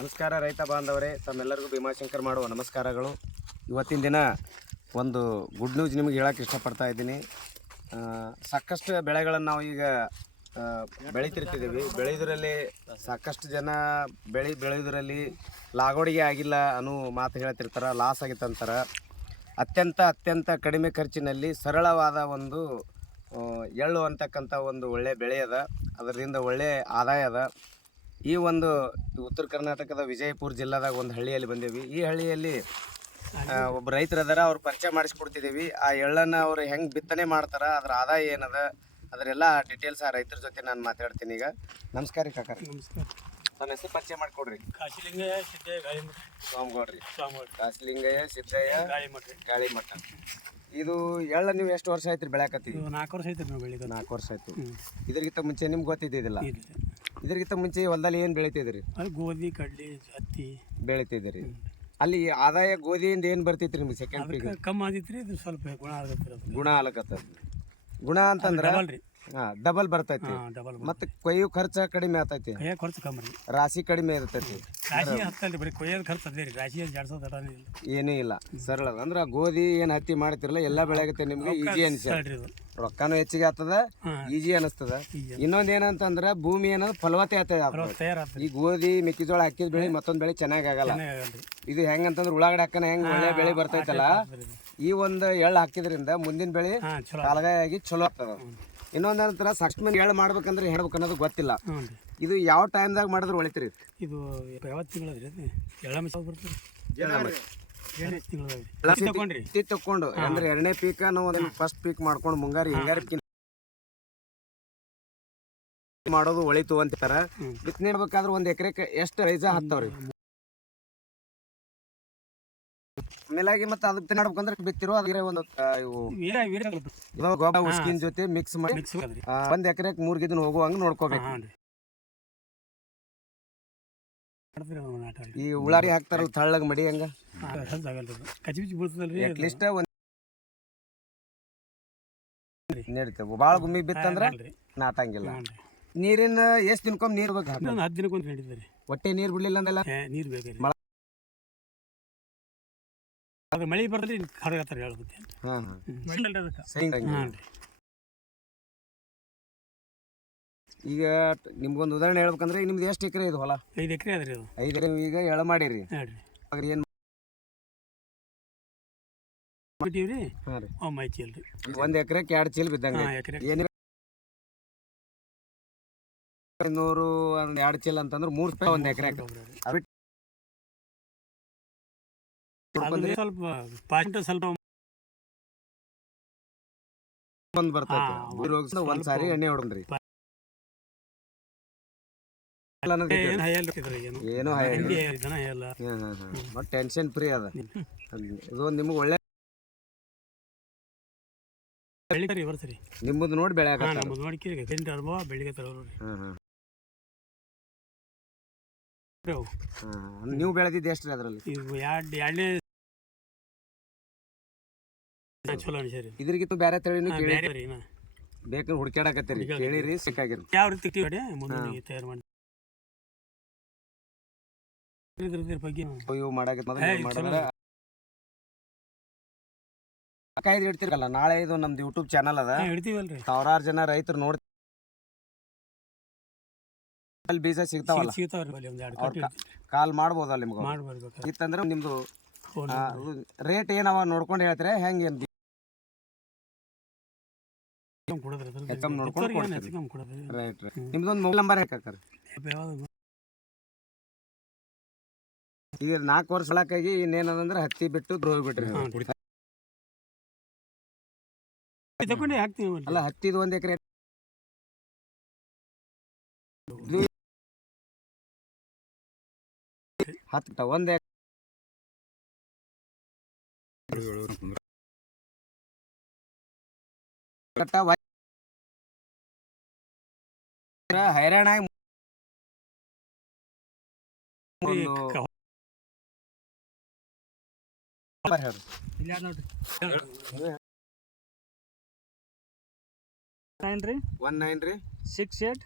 ನಮಸ್ಕಾರ ರೈತ ಬಾಂಧವರೇ, ತಮ್ಮೆಲ್ಲರಿಗೂ ಭೀಮಾಶಂಕರ್ ಮಾಡುವ ನಮಸ್ಕಾರಗಳು. ಇವತ್ತಿನ ದಿನ ಒಂದು ಗುಡ್ ನ್ಯೂಸ್ ನಿಮಗೆ ಹೇಳಕ್ಕೆ ಇಷ್ಟಪಡ್ತಾ ಇದ್ದೀನಿ. ಸಾಕಷ್ಟು ಬೆಳೆಗಳನ್ನು ನಾವು ಈಗ ಬೆಳೀತಿರ್ತಿದ್ದೀವಿ. ಬೆಳೆಯೋದ್ರಲ್ಲಿ ಸಾಕಷ್ಟು ಜನ ಬೆಳೆ ಬೆಳೆಯೋದ್ರಲ್ಲಿ ಲಾಗೋಡಿಗೆ ಆಗಿಲ್ಲ ಅನ್ನೋ ಮಾತು ಹೇಳ್ತಿರ್ತಾರೆ ಲಾಸ್ ಆಗಿತ್ತು ಅಂತಾರೆ. ಅತ್ಯಂತ ಅತ್ಯಂತ ಕಡಿಮೆ ಖರ್ಚಿನಲ್ಲಿ ಸರಳವಾದ ಒಂದು ಎಳ್ಳು ಅಂತಕ್ಕಂಥ ಒಂದು ಒಳ್ಳೆಯ ಬೆಳೆ ಅದ. ಅದರಿಂದ ಒಳ್ಳೆಯ ಆದಾಯ ಅದ. ಈ ಒಂದು ಉತ್ತರ ಕರ್ನಾಟಕದ ವಿಜಯಪುರ ಜಿಲ್ಲಾದಾಗ ಒಂದು ಹಳ್ಳಿಯಲ್ಲಿ ಬಂದೇವಿ. ಈ ಹಳ್ಳಿಯಲ್ಲಿ ಒಬ್ಬ ರೈತರು ಅದರ ಅವ್ರು ಪರಿಚಯ ಮಾಡಿಸ್ಕೊಡ್ತಿದ್ದೀವಿ ಆ ಎಳ್ಳನ್ನು ಅವ್ರು ಹೆಂಗೆ ಬಿತ್ತನೆ ಮಾಡ್ತಾರೆ ಅದ್ರ ಆದಾಯ ಏನದ ಅದರೆಲ್ಲ ಡೀಟೇಲ್ಸ್ ಆ ರೈತರ ಜೊತೆ ನಾನು ಮಾತಾಡ್ತೀನಿ ಈಗ. ನಮಸ್ಕಾರ ರೀ ಕಾಕಾರ ನಮಸ್ಕಾರ. ನನ್ನ ಹೆಸರು ಪರಿಚಯ ಮಾಡಿಕೊಡ್ರಿ. ಕಾಶಿಲಿಂಗಯ್ಯ ಸಿದ್ದಯ್ಯ ಗಾಳಿಮಠ. ಸ್ವಾಮಿಗೌಡ್ರಿ. ಸ್ವಾಮಿಗೌಡ್ರಿ. ಕಾಶಿಲಿಂಗಯ್ಯ ಸಿದ್ದಯ್ಯ ಗಾಳಿಮಠ. ಗಾಳಿಮಠ. ಇದು ಎಳ್ಳ ನೀವು ಎಷ್ಟು ವರ್ಷ ಆಯ್ತು ರೀ ಬೆಳೆಯಕತ್ತೀವಿ ನಾಲ್ಕು ವರ್ಷ ಆಯ್ತು ನಾವು ಬೆಳಿಗ್ಗೆ ನಾಲ್ಕು ವರ್ಷ ಆಯ್ತು. ಇದ್ರಿಗಿಂತ ಮುಂಚೆ ನಿಮ್ಗೆ ಗೊತ್ತಿದ್ದಿದ್ದಿಲ್ಲ? ಇದ್ರಿಗಿಂತ ಮುಂಚೆ ಹೊಲದಲ್ಲಿ ಏನು ಬೆಳಿತಿದ್ರಿ? ಅಲ್ಲಿ ಗೋಧಿ ಕಡ್ಲಿ ಹತ್ತಿ. ಬೆಳಿತಿದ್ರಿ ಅಲ್ಲಿ ಆದಾಯ ಗೋಧಿಯಿಂದ ಏನು ಬರ್ತೈತ್ರಿ ನಿಮ್ಗೆ ಸೆಕೆಂಡ್ ಅದಕ್ಕೆ ಕಮ್ಮಿ ಆದಿತ್ತು ಇದು ಸ್ವಲ್ಪ ಗುಣ ಆಗತ್ತೆ ಗುಣ ಆಲಕತ್ತ ಗುಣ ಅಂತಂದ್ರೆ ಡಬಲ್ ರೀ. ಹಾ ಡಬಲ್ ಬರ್ತೈತಿ ಡಬಲ್ ಮತ್ತೆ ಕೊಯ್ಯು ಖರ್ಚ ಕಡಿಮೆ ಆತೈತಿ ಕೈಯಾಗ ಖರ್ಚು ಕಮ್ಮಿ ರೀ ರಾಶಿ ಕಡಿಮೆ ಇರ್ತೈತಿ ರಾಶಿ ಹತ್ತಲ್ಲ ಬರೀ ಕೊಯ್ಯೋದು ಖರ್ಚು ಅದೇ ರೀ ರಾಶಿ ಜಾಡ್ಸೋದು ಅದಾನೇ ಇಲ್ಲ ಏನೂ ಇಲ್ಲ ಸರಳ ಅಂದ್ರೆ ಗೋಧಿ ಏನ್ ಹತ್ತಿ ಮಾಡ್ತಿರಲ್ಲ ಎಲ್ಲಾ ಬೆಳೆಗತ್ತೆ ನಿಮ್ಗೆ ಈಜಿ ಅನ್ಸ ರೊಕ್ಕಾನು ಹೆಚ್ಚಿಗೆ ಆಗ್ತದ ಈಜಿ ಅನಿಸ್ತದ ಇನ್ನೊಂದು ಏನಂತಂದ್ರ ಭೂಮಿ ಏನಾದ್ರು ಫಲವತ್ತೆ ಆಗ್ತದೆ ಈ ಗೋಧಿ ಮೆಕ್ಕೆಜೋಳ ಹಾಕಿದ ಬೆಳೆ ಮತ್ತೊಂದ್ ಬೆಳೆ ಚೆನ್ನಾಗ್ ಆಗಲ್ಲ ಇದು ಹೆಂಗಂತಂದ್ರ ಉಳ್ಳಾಗಡೆ ಹಾಕನ ಹೆಂಗ್ ಒಳ್ಳೆ ಬೆಳೆ ಬರ್ತೈತಲ್ಲ ಈ ಒಂದು ಎಳ್ಳು ಹಾಕಿದ್ರಿಂದ ಮುಂದಿನ ಬೆಳೆ ಕಾಲಗಾಯಾಗಿ ಚಲೋ ಆಗ್ತದ ಇನ್ನೊಂದ್ ನಂತರ ಸಕ್ಷ್ಮ ಹೇಳಿ ಮಾಡ್ಬೇಕಂದ್ರೆ ಹೇಳ್ಬೇಕು ಅನ್ನೋದು ಗೊತ್ತಿಲ್ಲ. ಇದು ಯಾವ ಟೈಮ್ದಾಗ ಮಾಡಿದ್ರೆ ಒಳಿತೀರಿ? ಇದು ಯಾವ ತಿಂಗಳದ್ರಿ ಎಳ್ಳ ಮಿಸ್ ಬರ್ತದೆ. ಅಂದ್ರೆ ಎರಡನೇ ಪೀಕ್ ನಾವು ಫಸ್ಟ್ ಪೀಕ್ ಮಾಡ್ಕೊಂಡು ಮುಂಗಾರಿ ಹಿಂಗಾರಿ ಮಾಡೋದು ಒಳಿತು ಅಂತಾರ. ಬಿತ್ತನೆ ಇಡ್ಬೇಕಾದ್ರೆ ಒಂದ್ ಎಕರೆ ಎಷ್ಟು ರೈಜ ಹತ್ತವ್ರಿ? ಮೇಲಾಗಿ ಮತ್ತೆ ಅದು ಬಿತ್ತನೆ ಮಾಡ್ಬೇಕಂದ್ರೆ ಬಿತ್ತಿರೋ ಅದ್ರ ಒಂದು ಆ, ಇವು ಇವಾಗ ಗೊಬ್ಬರ ಉಸ್ಕಿನ ಜೊತೆ ಮಿಕ್ಸ್ ಮಾಡಿ ಆ, ಒಂದ್ ಎಕರೆಕ್ ಮೂರ್ ಗಿದನ್ ಹೋಗುವಂಗ ನೋಡ್ಕೋಬೇಕು. ಈ ಉಳಾರಿ ಹಾಕ್ತಾರಲ್ಲ ತಳ್ಳಗ್ ಮಡಿ ಹಂಗ. ಅಟ್ಲೀಸ್ಟ್ ಒಂದ್ ನಡೀತೇವೆ ಭಾಳ ಗುಮ್ಮಿ ಬಿತ್ತಂದ್ರ. ನಾಟಂಗಿಲ್ಲ ನೀರಿನ ಎಷ್ಟ್ ದಿನಕ್ಕೊಮ್ಮೆ ನೀರ್ ಬೇಕು ಹತ್ತು ದಿನಕ್ಕೊಂದು ನಡೀತದೆ ಹೊಟ್ಟೆ ನೀರ್ ಬಿಡ್ಲಿಲ್ಲ ಅಂದಲ್ಲ? ನೀರು ಬೇಕು ಅದು ಮಳೆ ಬರ್ತದೆ ಕರಗತ್ತಾರ ಹೇಳ್ಬೇಕು ಹಾ ಹಾ. ಹಾಂ ಈಗ ನಿಮ್ಗೊಂದು ಉದಾಹರಣೆ ಹೇಳ್ಬೇಕಂದ್ರೆ ನಿಮ್ದು ಎಷ್ಟು ಎಕರೆ ಇದು ಹೊಲ? ಐದು ಎಕರೆ ಅದ್ರಿ ರೀ ಅದು. ಐದು ಎಕರೆ ಈಗ ಎಳ ಮಾಡಿರಿ. ಅದ್ರ ಏನ್ ಬಿಟ್ಟಿವಿ ರೀ ಹಾ ರೀ. ಒಂದು ಮೈಚಿ ಒಂದ್ ಎಕರೆ ಎರಡು ಚೀಲ್ ಬಿದ್ದಂಗೆ ಏನು ನೂರು ಒಂದ್ ಎರಡು ಚೀಲ ಅಂತಂದ್ರೆ ಮೂರ್ ರೂಪಾಯಿ ಒಂದ್ ಎಕರೆ ಅದು ಸ್ವಲ್ಪ ಪಾಯಿಂಟ್ ಸ್ವಲ್ಪ ಬಂದ್ ಬರ್ತೈತೆ ಹಾ, ಊರ್ ಹೋಗ್ಸ ಒಂದ್ ಸಾರಿ ಎಣ್ಣೆ ಏನು ಬಟ್ ಟೆನ್ಷನ್ ಫ್ರೀ ಅದ. ಇದು ನಿಮ್ಗೆ ಒಳ್ಳೆ ಬೆಳಿತಾರೆ ಬರ್ತೀರಿ ನಿಮ್ಮದು ನೋಡಿ ಬೆಳೆ ಬೆಳಿಗ್ಗೆ ತರೋರು. ನೀವು ಬೆಳೆದಿದ್ದು ಎಷ್ಟು ಅದ್ರಲ್ಲಿ? ಇವು ಎರಡು ಎರಡನೇ ಚಲೋ ಅನಿಸ್ರಿ ಇದ್ರಿಗಿತ್ತು ಬೇರೆ ತಳಿನೂ ಕೇಳಿ. ಬೇರೆ ಬೇಕಂದ್ರೆ ಹುಡ್ಕ್ಯಾಡಕತ್ತೀರಿ. ಕೇಳಿರಿ ಸಿಕ್ಕಾಗಿರಿ. ಯಾವ ರೀತಿ ಮುಂದೆ ತಯಾರು ಮಾಡಿ. ಇದ್ರ ಬಗ್ಗೆ ಇವು. ಕಾಯ್ದು ಇಡ್ತಿರಲ್ಲ ನಾಳೆ ಇದು ನಮ್ದು ಯೂಟ್ಯೂಬ್ ಚಾನಲ್ ಅದ. ಇಡ್ತೀವಲ್ರಿ. ಸಾವಿರಾರು ಜನ ರೈತರು ನೋಡಿ ಅಲ್ಲಿ ಬೀಜ ಸಿಗ್ತಾವಲ್ಲ? ಸಿಗ್ತಾವ್ರಿ ಅಲ್ಲಿ ಒಂದು ಎರಡು ಕಟ್ಟಿ ಕಾಲ್ ಮಾಡ್ಬೋದಲ್ಲ ನಿಮ್ಗೆ? ಇತ್ತಂದ್ರೆ ನಿಮ್ದು ರೇಟ್ ಏನವ ನೋಡ್ಕೊಂಡು ಹೇಳ್ತಾರೆ? ಹೆಂಗೆ ಏನ್ ಕೊಡೋದ್ರಿ ಹೆಚ್ಚಮ್ ನೋಡ್ಕೊಂಡು ಕೊಡ್ತೀರಿ. ಹೆಚ್ಚು ಕೊಡೋದ್ರಿ ರೈಟ್ ರೈಟ್ ನಿಮ್ದೊಂದು ಮೊಬೈಲ್ ನಂಬರ್ ಹಾಕಾಕರ್ ಯಾವ್ದು? ಈಗ ನಾಲ್ಕು ವರ್ಷ ಒಳಕಾಗಿ ಇನ್ನೇನದಂದ್ರೆ ಹತ್ತಿ ಬಿಟ್ಟು ದ್ರೋಹಿ ಬಿಟ್ರಿ. ನೀವು. ಹಾಂ ತಗೊಂಡೆ ಹಾಕ್ತೀವಿ ಅಲ್ಲ ಹತ್ತಿದು ಒಂದ್ ಎಕರೆ ಹತ್ತ ಒಂದ್ ಎಕರೆ ಕಟ್ಟ ವ- ಹೈರಾಣ ಆಗಿ ಒಂದು ನಂಬರ್ ಇಲ್ಲ ನೋಡ್ರಿ? ನೈನ್ ರೀ ಒನ್ ನೈನ್ ರೀ ಸಿಕ್ಸ್ ಏಟ್?